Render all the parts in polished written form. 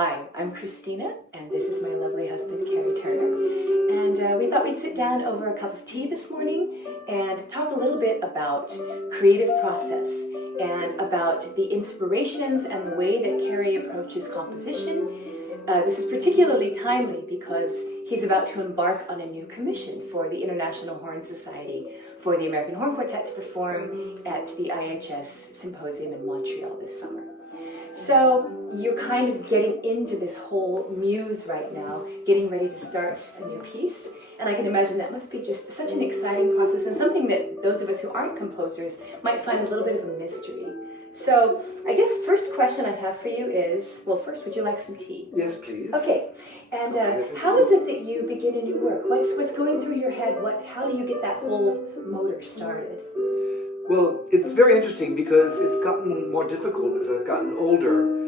Hi, I'm Kristina, and this is my lovely husband, Kerry Turner. And we thought we'd sit down over a cup of tea this morning and talk a little bit about creative process and about the inspirations and the way that Kerry approaches composition. This is particularly timely because he's about to embark on a new commission for the International Horn Society for the American Horn Quartet to perform at the IHS Symposium in Montreal this summer. So you're kind of getting into this whole muse right now, getting ready to start a new piece. And I can imagine that must be just such an exciting process and something that those of us who aren't composers might find a little bit of a mystery. So I guess first question I have for you is, well, first, would you like some tea? Yes, please. Okay. And how is it that you begin a new work? What's going through your head? How do you get that whole motor started? Well, it's very interesting because it's gotten more difficult as I've gotten older.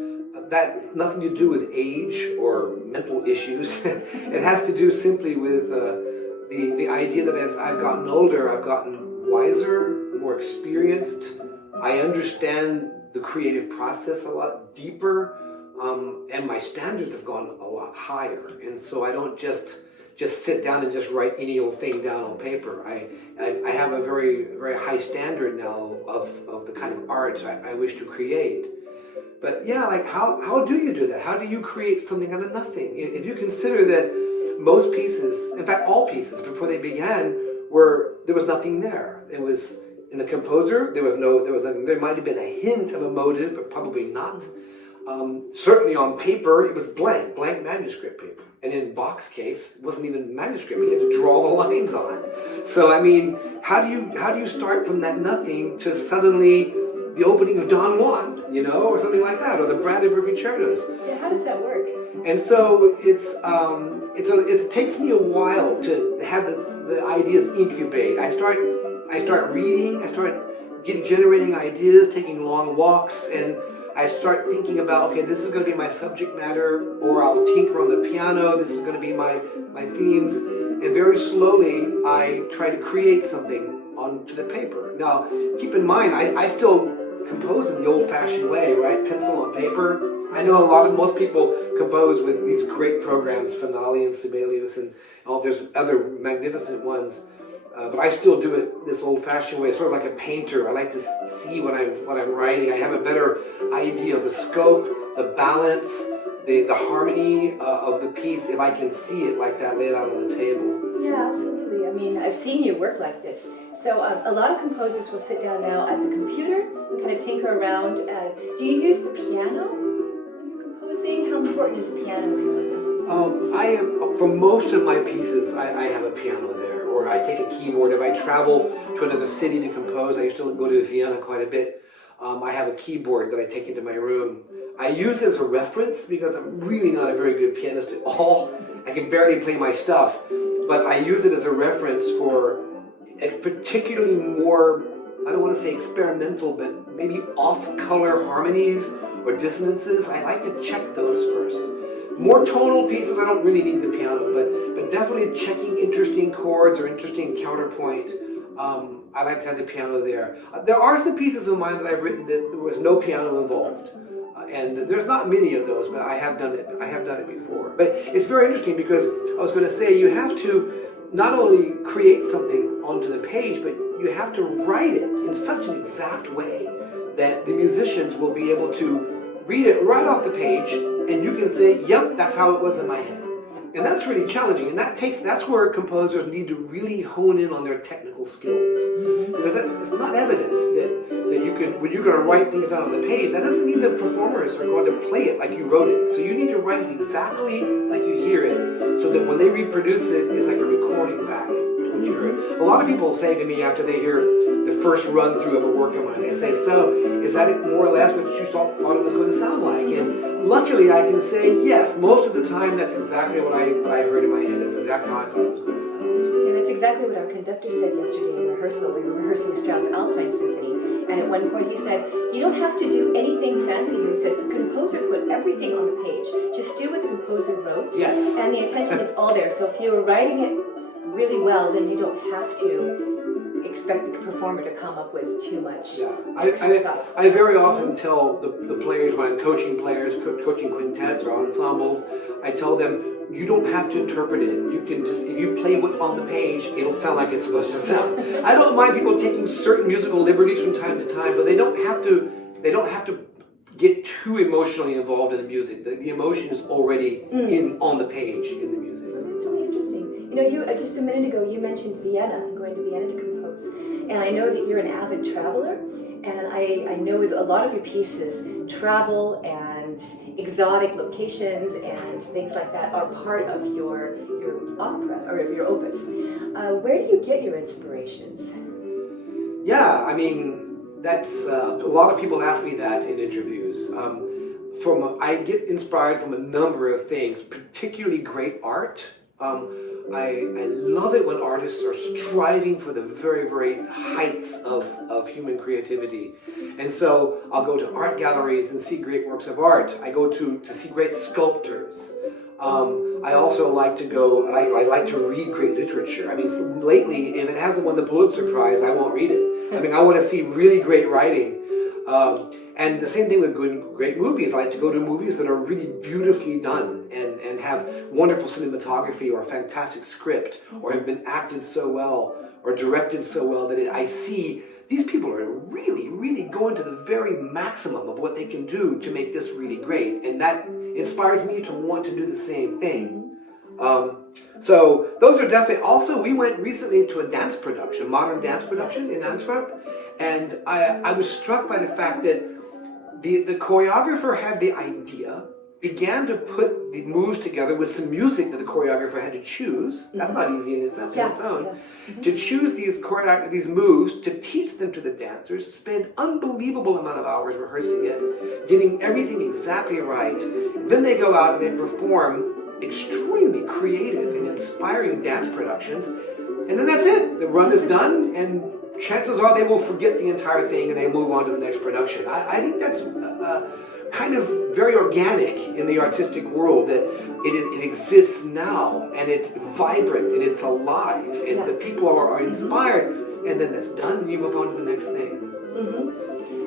That nothing to do with age or mental issues. It has to do simply with the idea that as I've gotten older, I've gotten wiser, more experienced. I understand the creative process a lot deeper, and my standards have gone a lot higher. And so I don't just sit down and just write any old thing down on paper. I have a very, very high standard now of the kind of art I wish to create. But yeah, like how do you do that? How do you create something out of nothing? If you consider that most pieces, in fact all pieces, before they began, there was nothing there. It was in the composer, there was nothing. There might have been a hint of a motive, but probably not. Certainly on paper, it was blank manuscript paper. And in Bach's case, it wasn't even manuscript. He had to draw the lines on. So I mean, how do you start from that nothing to suddenly the opening of Don Juan, or something like that, or the Brandenburg concertos? Yeah, how does that work? And so it takes me a while to have the ideas incubate. I start reading. I start generating ideas, taking long walks, and I start thinking about, okay, this is going to be my subject matter, or I'll tinker on the piano, this is going to be my themes, and very slowly I try to create something onto the paper. Now, keep in mind, I still compose in the old-fashioned way, right? Pencil on paper. I know most people compose with these great programs, Finale and Sibelius, and there's other magnificent ones. But I still do it this old-fashioned way, sort of like a painter. I like to see what I'm writing. I have a better idea of the scope, the balance, the harmony of the piece if I can see it like that laid out on the table. Yeah, absolutely. I mean, I've seen you work like this. So a lot of composers will sit down now at the computer and kind of tinker around. Do you use the piano when you're composing? How important is the piano in your life? For most of my pieces, I have a piano there. Or I take a keyboard. If I travel to another city to compose, I used to go to Vienna quite a bit. I have a keyboard that I take into my room. I use it as a reference because I'm really not a very good pianist at all. I can barely play my stuff, but I use it as a reference for particularly more, I don't want to say experimental, but maybe off-color harmonies or dissonances. I like to check those first. More tonal pieces, I don't really need the piano, but definitely checking interesting chords or interesting counterpoint. I like to have the piano there. There are some pieces of mine that I've written that there was no piano involved, and there's not many of those, but I have done it. I have done it before. But it's very interesting because I was going to say you have to not only create something onto the page, but you have to write it in such an exact way that the musicians will be able to read it right off the page, and you can say, yep, that's how it was in my head. And that's really challenging, and that's where composers need to really hone in on their technical skills. Because it's not evident that you can, when you're going to write things down on the page, that doesn't mean the performers are going to play it like you wrote it. So you need to write it exactly like you hear it, so that when they reproduce it, it's like a recording back to what you heard. A lot of people say to me after they hear the first run through of a work of mine, they say, so is that it more or less what you thought it was going to sound like? And luckily I can say yes, most of the time that's exactly what I heard in my head. That's exactly how I thought it was going to sound. And that's exactly what our conductor said yesterday in rehearsal. We were rehearsing Strauss Alpine Symphony, and at one point he said, you don't have to do anything fancy here. He said, the composer put everything on the page. Just do what the composer wrote. Yes. And the intention is all there. So if you were writing it really well, then you don't have to expect the performer to come up with too much Yeah, extra stuff. I very often tell the players when I'm coaching players, coaching quintets or ensembles, I tell them, you don't have to interpret it. You can just, if you play what's on the page, it'll sound like it's supposed to sound. I don't mind people taking certain musical liberties from time to time, but they don't have to get too emotionally involved in the music. The emotion is already on the page in the music. That's really interesting. You know, you just a minute ago you mentioned Vienna, going to Vienna to compose, and I know that you're an avid traveler, and I know with a lot of your pieces, travel and exotic locations and things like that are part of your opera or your opus. Where do you get your inspirations? Yeah, I mean, that's a lot of people ask me that in interviews. I get inspired from a number of things, particularly great art. I love it when artists are striving for the very, very heights of human creativity. And so I'll go to art galleries and see great works of art. I go to see great sculptors. I also like to go, I like to read great literature. I mean, lately, if it hasn't won the Pulitzer Prize, I won't read it. I mean, I want to see really great writing. And the same thing with great movies. I like to go to movies that are really beautifully done and have wonderful cinematography or a fantastic script or have been acted so well or directed so well that I see these people are really, really going to the very maximum of what they can do to make this really great. And that inspires me to want to do the same thing. So those are definitely, also we went recently to a dance production, modern dance production in Antwerp, and I was struck by the fact that the choreographer had the idea, began to put the moves together with some music that the choreographer had to choose. That's not easy in its own. To choose these moves, to teach them to the dancers, spend unbelievable amount of hours rehearsing it, getting everything exactly right. Then they go out and they perform extremely creative and inspiring dance productions, and then that's it. The run is done, and chances are they will forget the entire thing and they move on to the next production. I think that's kind of very organic in the artistic world, that it exists now, and it's vibrant and it's alive, and the people are inspired, and then that's done and you move on to the next thing.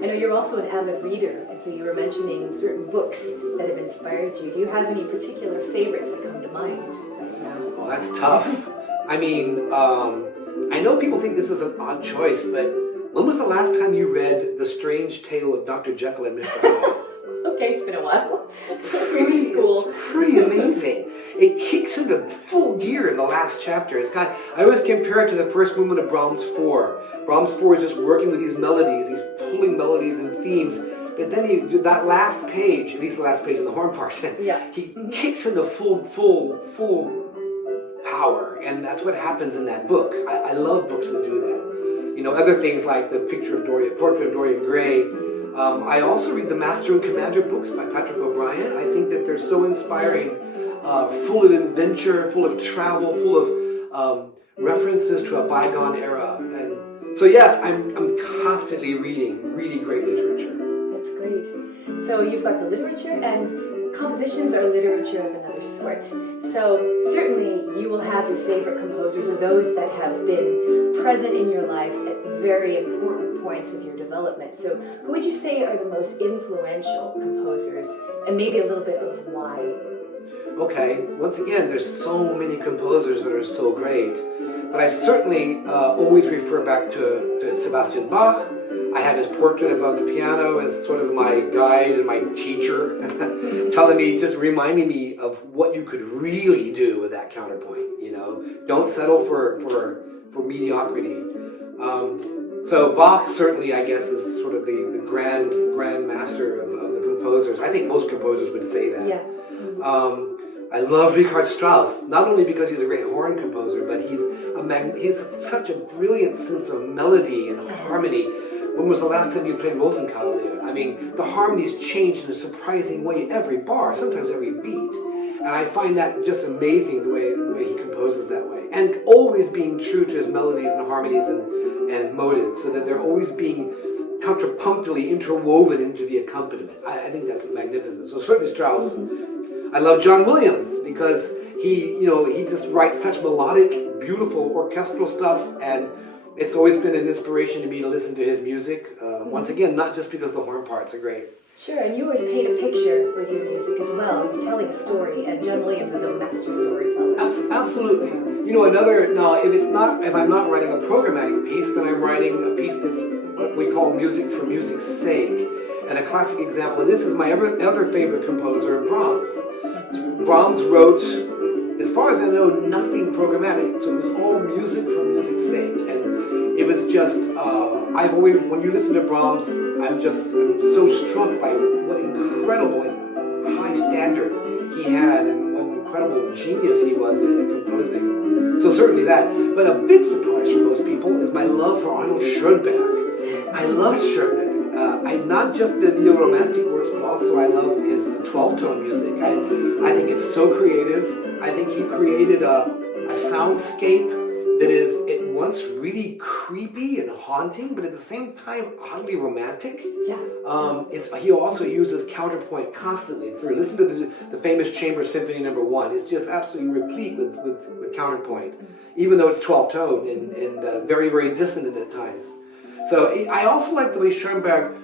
I know you're also an avid reader, and so you were mentioning certain books that have inspired you. Do you have any particular favorites that come to mind right now? Oh, that's tough. I mean, I know people think this is an odd choice, but when was the last time you read The Strange Tale of Dr. Jekyll and Mr. Hyde? Okay, it's been a while. Really cool. It's pretty amazing. It kicks into full gear in the last chapter. I always compare it to the first movement of Brahms 4. Brahms 4 is just working with these melodies, these pulling melodies and themes. But then he do that last page, at least the last page in the horn part, he kicks into full power, and that's what happens in that book. I love books that do that. You know, other things like the Portrait of Dorian Gray. I also read the Master and Commander books by Patrick O'Brien. I think that they're so inspiring, full of adventure, full of travel, full of references to a bygone era. And so yes, I'm constantly reading really great literature. That's great. So you've got the literature, and compositions are literature of another sort. So certainly you will have your favorite composers, or those that have been present in your life at very important points of your development. So who would you say are the most influential composers, and maybe a little bit of why? Okay, once again, there's so many composers that are so great, but I certainly always refer back to Sebastian Bach. I have his portrait above the piano as sort of my guide and my teacher, telling me, just reminding me of what you could really do with that counterpoint. You know, don't settle for mediocrity. So Bach certainly, I guess, is sort of the grand master of the composers. I think most composers would say that. Yeah. I love Richard Strauss, not only because he's a great horn composer, but he's such a brilliant sense of melody and harmony. When was the last time you played Rosenkavalier? I mean, the harmonies change in a surprising way every bar, sometimes every beat. And I find that just amazing, the way he composes that way. And always being true to his melodies and harmonies and motives, so that they're always being contrapunctually interwoven into the accompaniment. I think that's magnificent. So certainly Strauss. I love John Williams because he just writes such melodic, beautiful orchestral stuff, and it's always been an inspiration to me to listen to his music. Once again, not just because the horn parts are great. Sure, and you always paint a picture with your music as well. You're telling a story, and John Williams is a master storyteller. Absolutely. You know, now, if I'm not writing a programmatic piece, then I'm writing a piece that's what we call music for music's sake. And a classic example of this is my other favorite composer, Brahms. Brahms wrote, as far as I know, nothing programmatic. So it was all music for music's sake. And it was just, when you listen to Brahms, I'm so struck by what incredible high standard he had and what incredible genius he was in composing. So certainly that. But a big surprise for most people is my love for Arnold Schoenberg. I love Schoenberg. Not just the neo-romantic works, but also I love his 12-tone music. I think it's so creative. I think he created a soundscape that is at once really creepy and haunting, but at the same time oddly romantic. Yeah. He also uses counterpoint constantly through. Listen to the famous Chamber Symphony No. 1. It's just absolutely replete with counterpoint, even though it's 12-tone and very, very dissonant at times. So I also like the way Schoenberg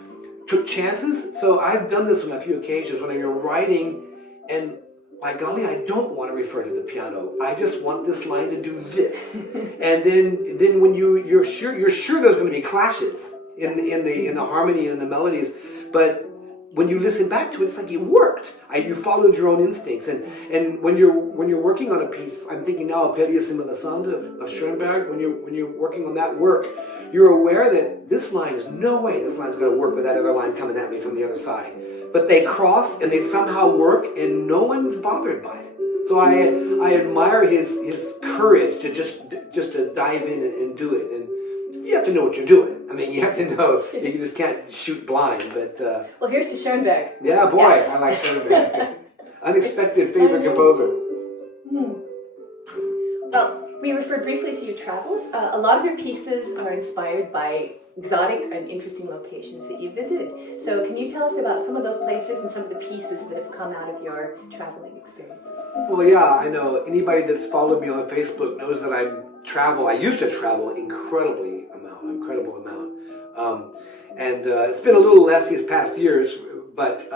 took chances. So I've done this on a few occasions when you're writing, and by golly, I don't want to refer to the piano. I just want this line to do this. And then when you're sure there's going to be clashes in the harmony and in the melodies, but when you listen back to it, it's like it worked. You followed your own instincts, and when you're working on a piece, I'm thinking now of Peri Melisande of Schoenberg. When you're working on that work, you're aware that this line is no way this line's going to work with that other line coming at me from the other side. But they cross and they somehow work, and no one's bothered by it. So I admire his courage to just to dive in and do it. And you have to know what you're doing. I mean, you have to know. You just can't shoot blind. But well, here's to Schoenberg. Yeah, boy, yes. I like Schoenberg. Unexpected favorite composer. Well, we referred briefly to your travels. A lot of your pieces are inspired by exotic and interesting locations that you visited. So can you tell us about some of those places and some of the pieces that have come out of your traveling experiences? Well, yeah, I know. Anybody that's followed me on Facebook knows that I used to travel incredible amount. And it's been a little less these past years, but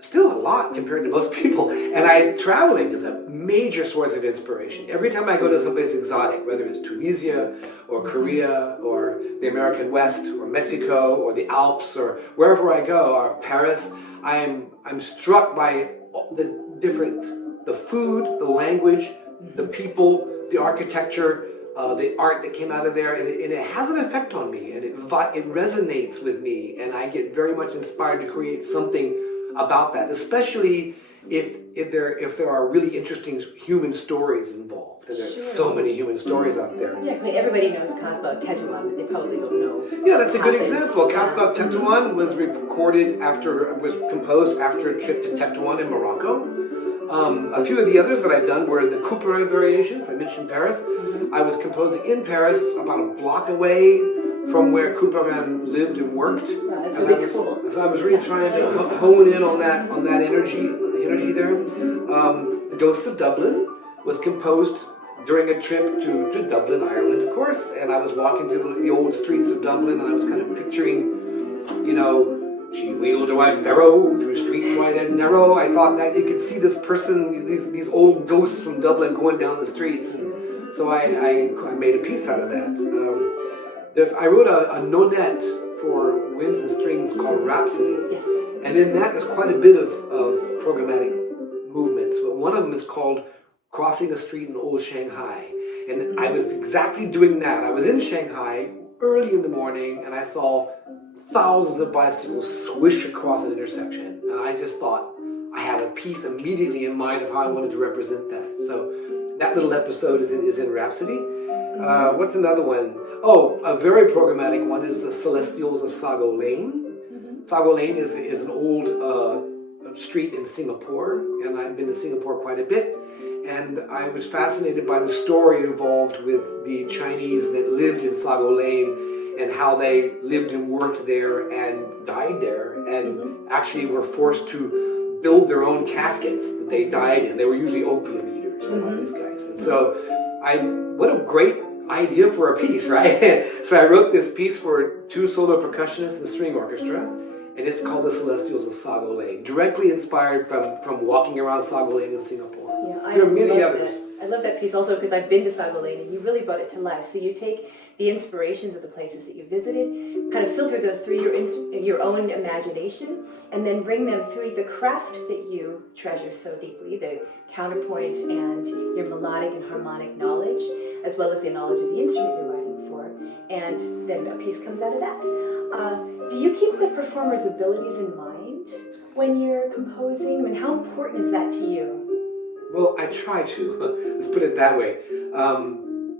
still a lot compared to most people. And traveling is a major source of inspiration. Every time I go to someplace exotic, whether it's Tunisia or Korea or the American West or Mexico or the Alps or wherever I go, or Paris, I'm struck by the food, the language, the people, the architecture, the art that came out of there, and it has an effect on me, and it resonates with me, and I get very much inspired to create something about that, especially if there are really interesting human stories involved. And there's so many human stories out there. Yeah, because I mean, everybody knows Casbah of Tetuan, but they probably don't know. Yeah, that's a good example. Casbah of Tetuan was composed after a trip to Tetuan in Morocco. A few of the others that I've done were the Couperin variations. I mentioned Paris. I was composing in Paris, about a block away from where Couperin lived and worked. Wow, that's really cool. So I was really trying to hone in on that energy there. The Ghosts of Dublin was composed during a trip to Dublin, Ireland, of course. And I was walking through the old streets of Dublin, and I was kind of picturing, she wheeled a white barrow through streets wide and narrow. I thought that you could see this person, these old ghosts from Dublin going down the streets. And so I made a piece out of that. I wrote a nonette for winds and strings called Rhapsody. Yes. And in that there's quite a bit of programmatic movements. But one of them is called Crossing a Street in Old Shanghai. And I was exactly doing that. I was in Shanghai early in the morning, and I saw thousands of bicycles swish across an intersection. And I just thought I had a piece immediately in mind of how I wanted to represent that. So that little episode is in Rhapsody. What's another one? Oh, a very programmatic one is the Celestials of Sago Lane. Mm-hmm. Sago Lane is an old street in Singapore, and I've been to Singapore quite a bit. And I was fascinated by the story involved with the Chinese that lived in Sago Lane and how they lived and worked there and died there, and actually were forced to build their own caskets that they died in. They were usually opium eaters, a lot of these guys. And so what a great idea for a piece, right? So I wrote this piece for 2 solo percussionists and string orchestra, and it's called The Celestials of Sago Lane, directly inspired from walking around Sago Lane in Singapore. Yeah, There are many others. I love that piece also because I've been to Sago Lane and you really brought it to life. So you take the inspirations of the places that you visited, kind of filter those through your own imagination, and then bring them through the craft that you treasure so deeply, the counterpoint and your melodic and harmonic knowledge, as well as the knowledge of the instrument you're writing for, and then a piece comes out of that. Do you keep the performer's abilities in mind when you're composing? I mean, how important is that to you? Well, I try to. Let's put it that way.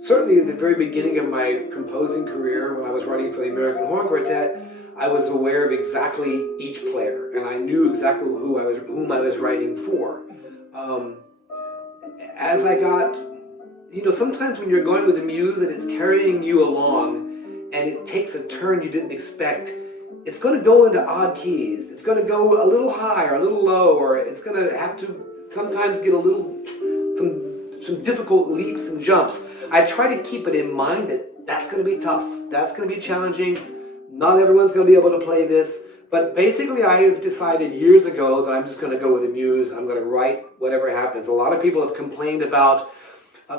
Certainly at the very beginning of my composing career, when I was writing for the American Horn Quartet, I was aware of exactly each player, and I knew exactly whom I was writing for. As I got, sometimes when you're going with the muse and it's carrying you along, and it takes a turn you didn't expect, it's going to go into odd keys. It's going to go a little high or a little low, or it's going to have to sometimes get some difficult leaps and jumps. I try to keep it in mind that that's going to be tough. That's going to be challenging. Not everyone's going to be able to play this. But basically, I have decided years ago that I'm just going to go with the muse. I'm going to write whatever happens. A lot of people have complained about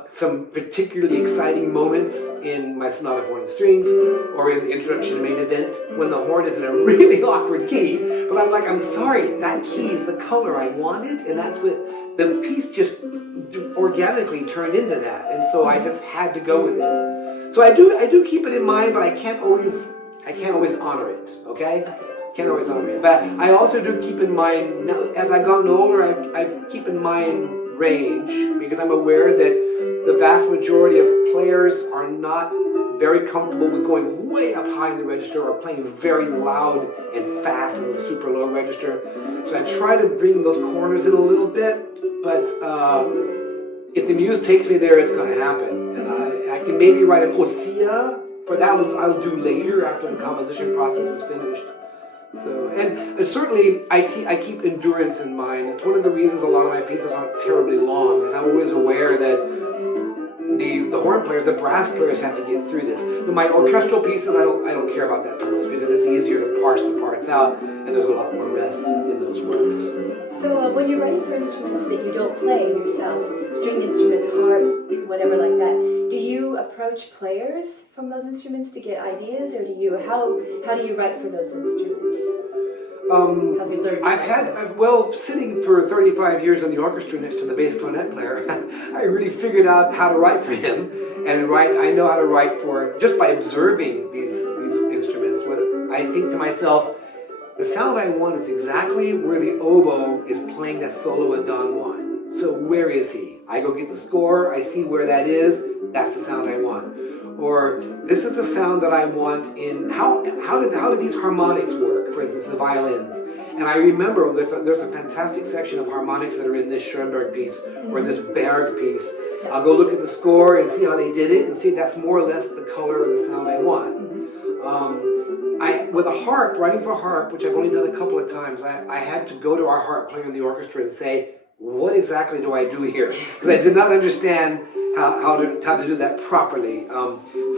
some particularly exciting moments in my Sonata for Horn and Strings or in the introduction to Main Event when the horn is in a really awkward key. But I'm like, I'm sorry, that key is the color I wanted, and that's what the piece just organically turned into that. And so I just had to go with it. So I do keep it in mind, but I can't always honor it, okay? Can't always honor it. But I also do keep in mind, now, as I've gotten older, I keep in mind range, because I'm aware that the vast majority of players are not very comfortable with going way up high in the register or playing very loud and fast in the super low register. So I try to bring those corners in a little bit, but if the muse takes me there, it's going to happen. And I can maybe write an ossia for that. I'll do later after the composition process is finished. So, and certainly I keep endurance in mind. It's one of the reasons a lot of my pieces aren't terribly long, because I'm always aware that the horn players, the brass players have to get through this. But my orchestral pieces, I don't care about that so much, because it's easier to parse the parts out, and there's a lot more rest in those works. So when you're writing for instruments that you don't play yourself, stringed instruments, harp, whatever like that, do you approach players from those instruments to get ideas, or how do you write for those instruments? Have you learned? Sitting for 35 years in the orchestra next to the bass clarinet player, I really figured out how to write for him, and I know how to write for just by observing these instruments. I think to myself, the sound I want is exactly where the oboe is playing that solo in Don Juan. So where is he? I go get the score, I see where that is, that's the sound I want. Or this is the sound that I want in, how do these harmonics work, for instance, the violins. And I remember there's a fantastic section of harmonics that are in this Schoenberg piece, or in this Berg piece. I'll go look at the score and see how they did it, and see that's more or less the color of the sound I want. With a harp, writing for harp, which I've only done a couple of times, I had to go to our harp player in the orchestra and say, what exactly do I do here? Because I did not understand how to do that properly.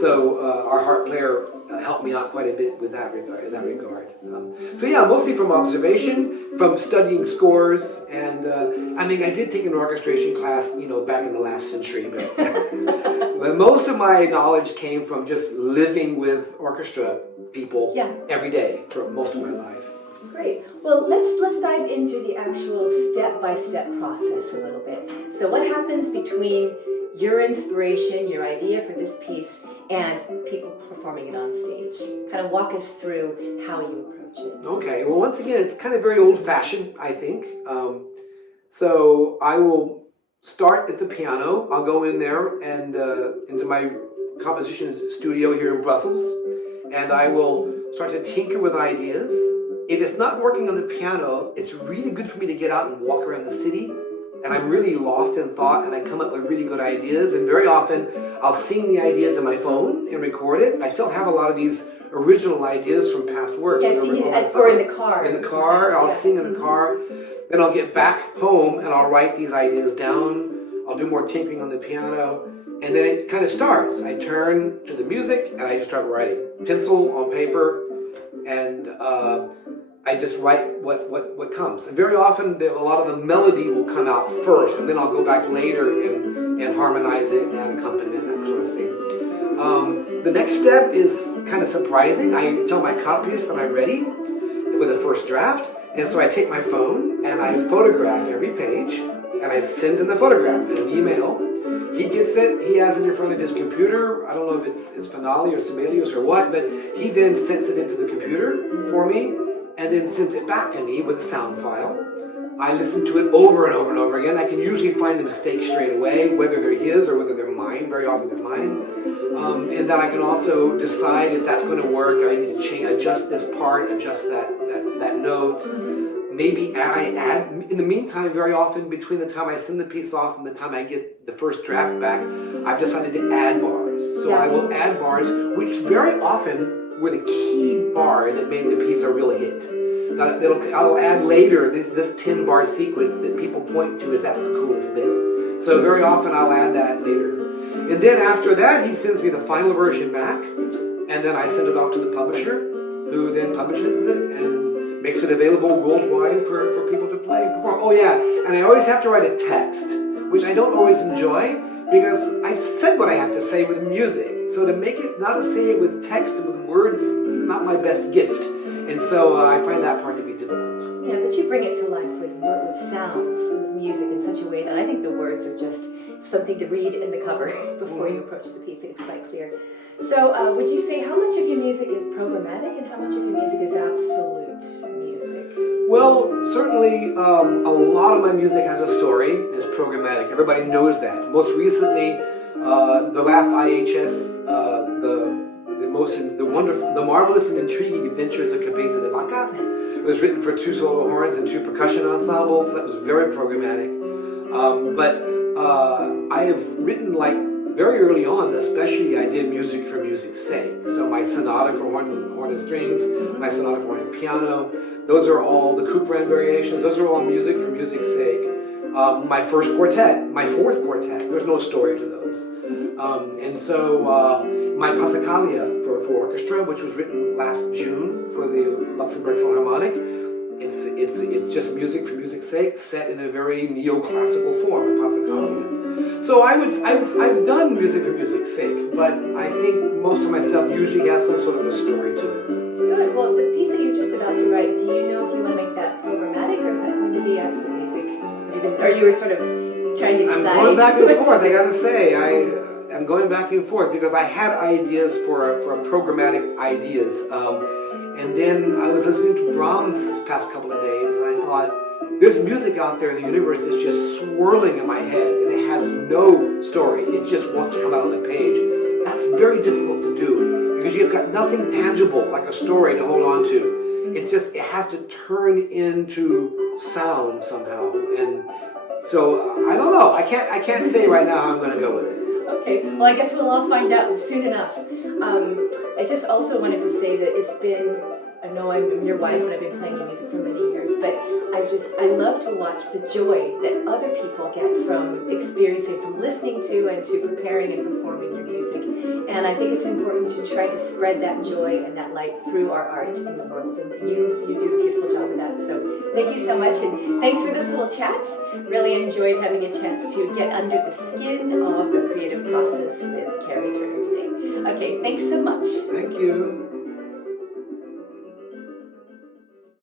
So our harp player helped me out quite a bit with that regard. So yeah, mostly from observation, from studying scores, and I did take an orchestration class, back in the last century, but most of my knowledge came from just living with orchestra people every day for most of my life. Great. Well, let's dive into the actual step-by-step process a little bit. So what happens between your inspiration, your idea for this piece, and people performing it on stage? Kind of walk us through how you approach it. Okay. Well, once again, it's kind of very old-fashioned, I think. So I will start at the piano. I'll go in there and into my composition studio here in Brussels, and I will start to tinker with ideas. If it's not working on the piano, it's really good for me to get out and walk around the city, and I'm really lost in thought, and I come up with really good ideas, and very often I'll sing the ideas on my phone and record it. I still have a lot of these original ideas from past works. Yeah, or in the car. In the car, I'll sing in the car. Then I'll get back home and I'll write these ideas down. I'll do more tinkering on the piano, and then it kind of starts. I turn to the music and I just start writing. Pencil on paper, and I just write what comes. And very often a lot of the melody will come out first, and then I'll go back later and harmonize it and add accompaniment, that sort of thing. The next step is kind of surprising. I tell my copyist that I'm ready with a first draft, and so I take my phone and I photograph every page, and I send him the photograph in an email. He gets it, he has it in front of his computer. I don't know if it's Finale or Sibelius or what, but he then sends it into the computer for me and then sends it back to me with a sound file. I listen to it over and over and over again. I can usually find the mistakes straight away, whether they're his or whether they're mine. Very often they're mine. And then I can also decide if that's going to work. I need to adjust this part, adjust that note. Maybe I add, in the meantime, very often between the time I send the piece off and the time I get the first draft back, I've decided to add bars. So I will add bars, which very often were the key bar that made the piece a real hit. I'll add later this 10-bar sequence that people point to as that's the coolest bit. So very often I'll add that later. And then after that, he sends me the final version back, and then I send it off to the publisher, who then publishes it and makes it available worldwide for people to play and perform. Oh yeah, and I always have to write a text, which I don't always enjoy, because I've said what I have to say with music. So to make it, not to say it with text and with words, it's not my best gift. And so I find that part to be difficult. Yeah, but you bring it to life with sounds, with music in such a way that I think the words are just something to read in the cover before you approach the piece. It's quite clear. So would you say how much of your music is programmatic and how much of your music is absolute music? Well, certainly a lot of my music has a story, is programmatic. Everybody knows that. Most recently, the last IHS, the marvelous and intriguing adventures of Cabeza de Vaca. It was written for 2 solo horns and 2 percussion ensembles. That was very programmatic. But I have written, like, very early on, especially, I did music for music's sake. So my sonata for horn and strings, my sonata for horn and piano, those are all the Couperin variations. Those are all music for music's sake. My first quartet, my 4th quartet, there's no story to those. And so my Passacaglia for orchestra, which was written last June for the Luxembourg Philharmonic, it's just music for music's sake, set in a very neoclassical form, a Passacaglia. So I've done music for music's sake, but I think most of my stuff usually has some sort of a story to it. Good. Well, the piece that you're just about to write, do you know if you want to make that programmatic, or is that going to be absolute music? Or you were sort of trying to decide? I'm going back and forth. I gotta say, I'm going back and forth because I had ideas for programmatic ideas, and then I was listening to Brahms this past couple of days, and I thought, there's music out there in the universe that's just swirling in my head, and it has no story. It just wants to come out on the page. That's very difficult to do because you've got nothing tangible like a story to hold on to. It has to turn into sound somehow, and so I don't know. I can't say right now how I'm going to go with it. Okay, well, I guess we'll all find out soon enough. I just also wanted to say that it's been, I know I'm your wife and I've been playing your music for many years, but I love to watch the joy that other people get from experiencing, from listening to and to preparing and performing your music. And I think it's important to try to spread that joy and that light through our art in the world. And you do a beautiful job of that. So thank you so much. And thanks for this little chat. Really enjoyed having a chance to get under the skin of the creative process with Kerry Turner today. Okay, thanks so much. Thank you.